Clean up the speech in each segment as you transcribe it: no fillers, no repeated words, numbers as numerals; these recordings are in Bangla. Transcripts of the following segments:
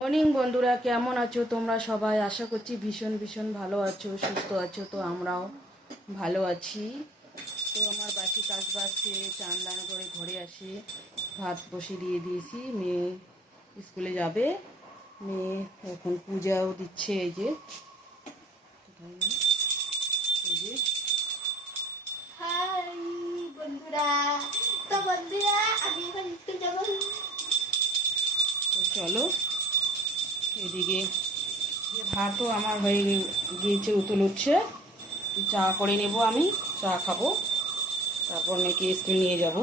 মর্নিং বন্ধুরা, কেমন আছো তোমরা সবাই? আশা করছি ভীষণ ভীষণ ভালো আছো, সুস্থ আছো। তো আমরাও ভালো আছি। তো আমার বাকি কাজ বাজ সেরে চান দান করে ঘরে আসি, ভাত বসিয়ে দিয়ে দিয়েছি। মেয়ে স্কুলে যাবে, মেয়ে এখন পূজাও দিচ্ছে। এই যে এই যে হাই বন্ধুরা, বন্ধুরা আমি এখন স্কুল যাবো। তো চলো, এদিকে ভাতও আমার হয়ে গিয়েছে, উতল উঠছে। চা করে নেব, আমি চা খাবো, তারপর মেয়েকে স্কুল নিয়ে যাব।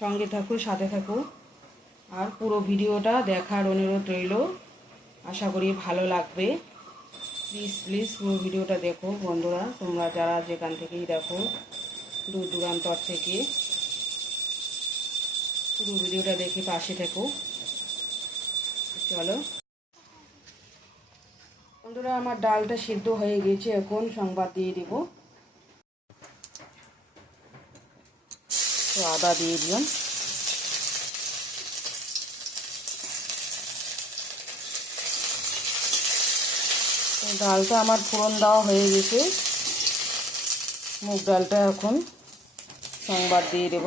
সঙ্গে থাকো, সাথে থাকো, আর পুরো ভিডিওটা দেখার অনুরোধ রইল। আশা করি ভালো লাগবে। প্লিজ প্লিজ পুরো ভিডিওটা দেখো বন্ধুরা, তোমরা যারা যেখান থেকেই দেখো, দূর দূরান্তর থেকে পুরো ভিডিওটা দেখে পাশে থেকো। চলো বন্ধুরা, আমার ডালটা সিদ্ধ হয়ে গেছে, এখন সংবাদ দিয়ে দেব। তো আদা দিয়ে দিলাম। তো ডালটা আমার ফোড়ন দেওয়া হয়ে গেছে, মুগ ডালটা এখন সংবাদ দিয়ে দেব।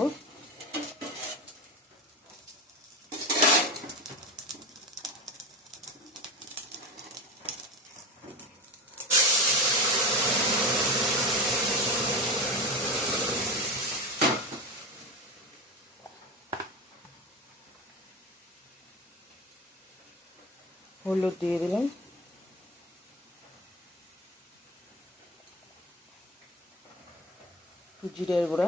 হলুদ দিয়ে দিলাম, জিরের গুঁড়া,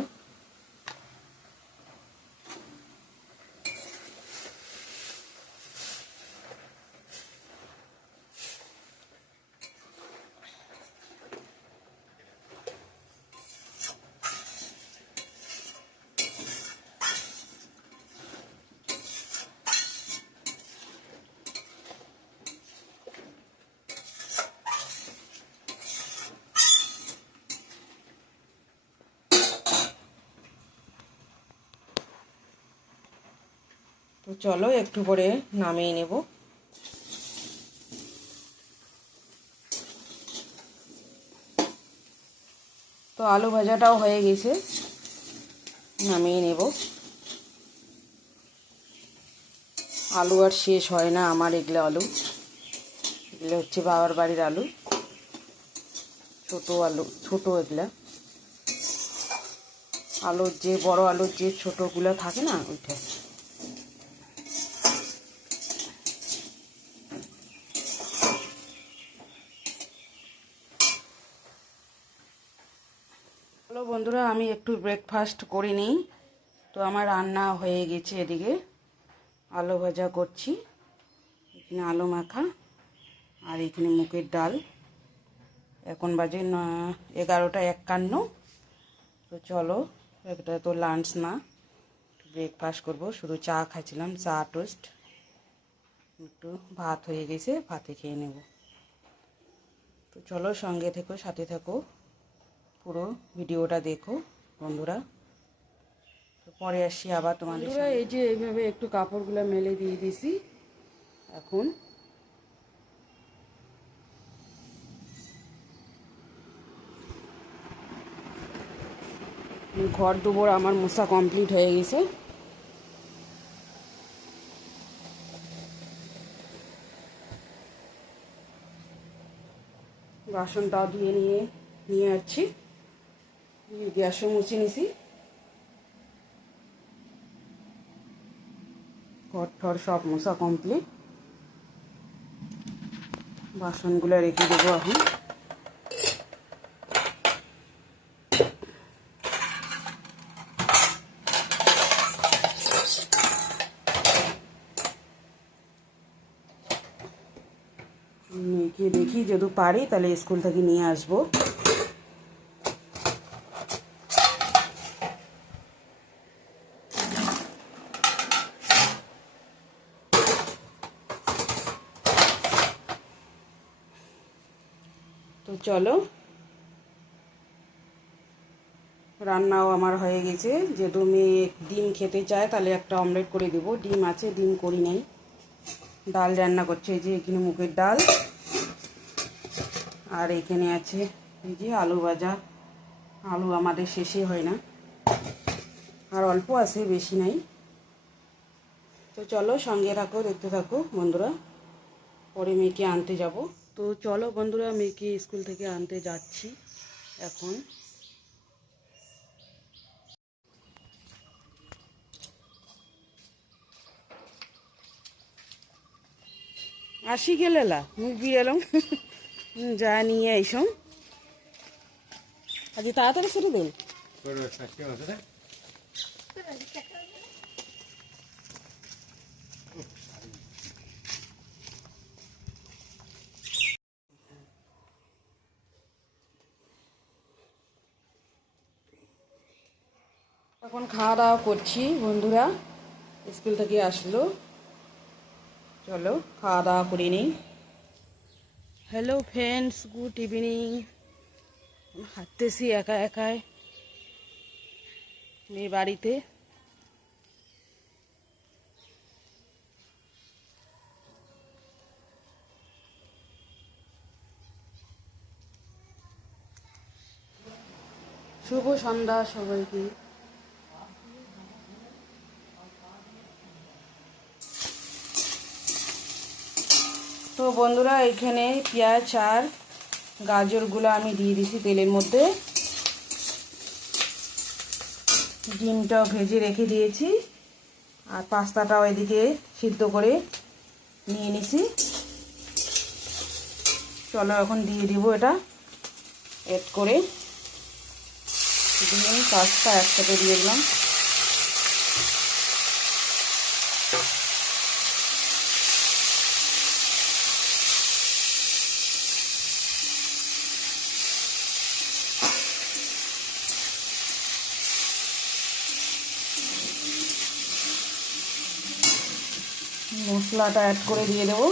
তো চলো একটু পরে নামিয়ে নেব। তো আলু ভাজাটাও হয়ে গেছে, নামিয়ে নেব। আলু আর শেষ হয় না আমার, এগুলো আলু, এগুলো হচ্ছে বাবার বাড়ির আলু, ছোটো আলু, ছোটো এগুলা। আলুর যে বড় আলুর যে ছোটোগুলো থাকে না, ওইটা। হ্যালো বন্ধুরা, আমি একটু ব্রেকফাস্ট করে নিই। তো আমার রান্না হয়ে গেছে, এদিকে আলু ভাজা করছি, এখানে আলু মাখা, আর এখানে মুগের ডাল। এখন বাজে 11টা 51। তো চলো, এটা তো লাঞ্চ না, ব্রেকফাস্ট করব। শুধু চা খাচ্ছিলাম, চা টোস্ট। একটু ভাত হয়ে গেছে, ভাতে খেয়ে নেব। তো চলো, সঙ্গে থেকো, সাথে থাকো, পুরো ভিডিওটা দেখো বন্ধুরা। তো পরে আসি আবার তোমাদের বন্ধুরা। এই যে এইভাবে একটু কাপড়গুলো মেলে দিয়ে দিছি। এখন ঘর দুপুর আমার মোছা কমপ্লিট হয়ে গেছে। বাসনটাও ধুয়ে নিয়ে আসছি, গ্যাসও মুছে নিছি। ঘর ঠর সব মোছা কমপ্লিট, বাসনগুলো রেখে দেবো এখন। মেয়েকে দেখি যদি পারি তাহলে স্কুল থেকে নিয়ে আসবো। তো চলো, রান্নাও আমার হয়ে গেছে। যেহেতু মেয়ে ডিম খেতে চায়, তাহলে একটা অমলেট করে দেবো। ডিম আছে, ডিম করি নাই, ডাল রান্না করছে। এই যে এখানে মুগের ডাল, আর এখানে আছে এই যে আলু ভাজা। আলু আমাদের শেষই হয় না, আর অল্প আছে, বেশি নাই। তো চলো সঙ্গে থাকো, দেখতে থাকো বন্ধুরা। পরে মেয়েকে আনতে যাব। তো চলো বন্ধুরা, মেয়েকে স্কুল থেকে আনতে যাচ্ছি এখন। আসি গেলেলা মুখ বিয়েলাম যা নিয়ে আইসম আজ তাড়াতাড়ি সেরে দেন। এখন খাওয়া দাওয়া করছি বন্ধুরা, স্কুল থেকে আসলো। চলো খাওয়া দাওয়া করে নিই। Hello friends, good evening. হাঁটতেছি একা একাই মেয়ে বাড়িতে। শুভ সন্ধ্যা সবাইকে। তো বন্ধুরা, এখানে পেঁয়াজ আর গাজরগুলো আমি দিয়ে দিছি তেলের মধ্যে। ডিমটাও ভেজে রেখে দিয়েছি, আর পাস্তাটাও এদিকে সিদ্ধ করে নিয়ে নিছি। চলো এখন দিয়ে দিব এটা এড করে। ডিম পাস্তা একসাথে দিয়ে দিলাম। মশলাটা অ্যাড করে দিয়ে দেবো।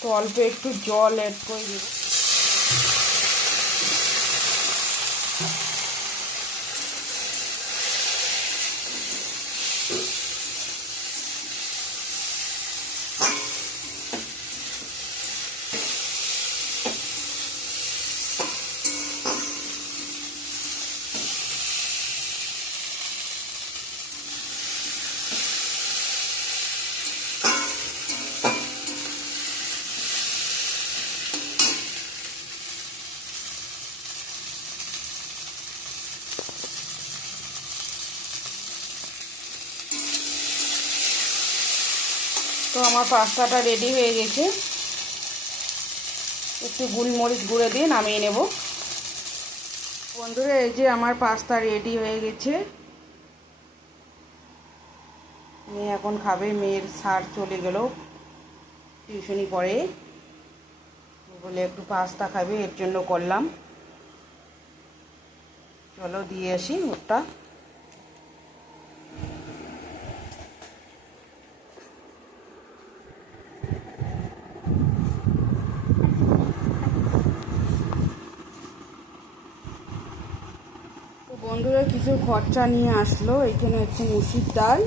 তো অল্প একটু জল অ্যাড করে দেব। তো আমার পাস্তাটা রেডি হয়ে গেছে। একটু গোলমরিচ গুঁড়ো দিয়ে নামিয়ে নেব। বন্ধুরা, এই যে আমার পাস্তা রেডি হয়ে গেছে। মেয়ে এখন খাবে। মেয়ের স্যার চলে গেল টিউশনি পড়ে, বলে একটু পাস্তা খাবে, এর জন্য করলাম। চলো দিয়ে আসি ওটা। বন্ধুরা, কিছু খরচা নিয়ে আসলো। এখানে হচ্ছে মুসুর ডাল,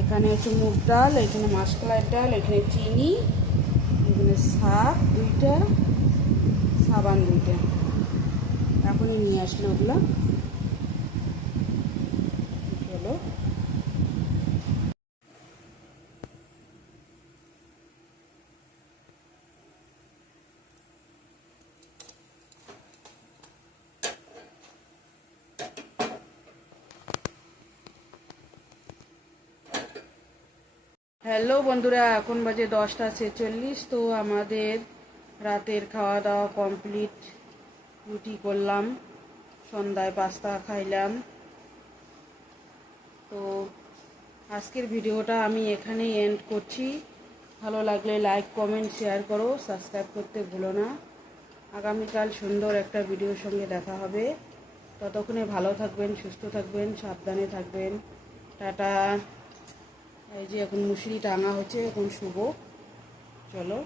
এখানে হচ্ছে মুগ ডাল, এখানে মাসকলাই ডাল, এখানে চিনি, এখানে শাক 2টা, সাবান 2টা। এখনই নিয়ে আসলো ওগুলো। চলো হ্যালো বন্ধুরা, এখন বাজে 10টা 46। তো আমাদের রাতের খাওয়া দাওয়া কমপ্লিট। রুটি করলাম, সন্ধ্যায় পাস্তা খাইলাম। তো আজকের ভিডিওটা আমি এখানেই এন্ড করছি। ভালো লাগলে লাইক কমেন্ট শেয়ার করো, সাবস্ক্রাইব করতে ভুলো না। আগামীকাল সুন্দর একটা ভিডিওর সঙ্গে দেখা হবে। ততক্ষণে ভালো থাকবেন, সুস্থ থাকবেন, সাবধানে থাকবেন। টাটা। এই যে এখন মুসুরি টাঙা হচ্ছে, এখন শুভ। চলো।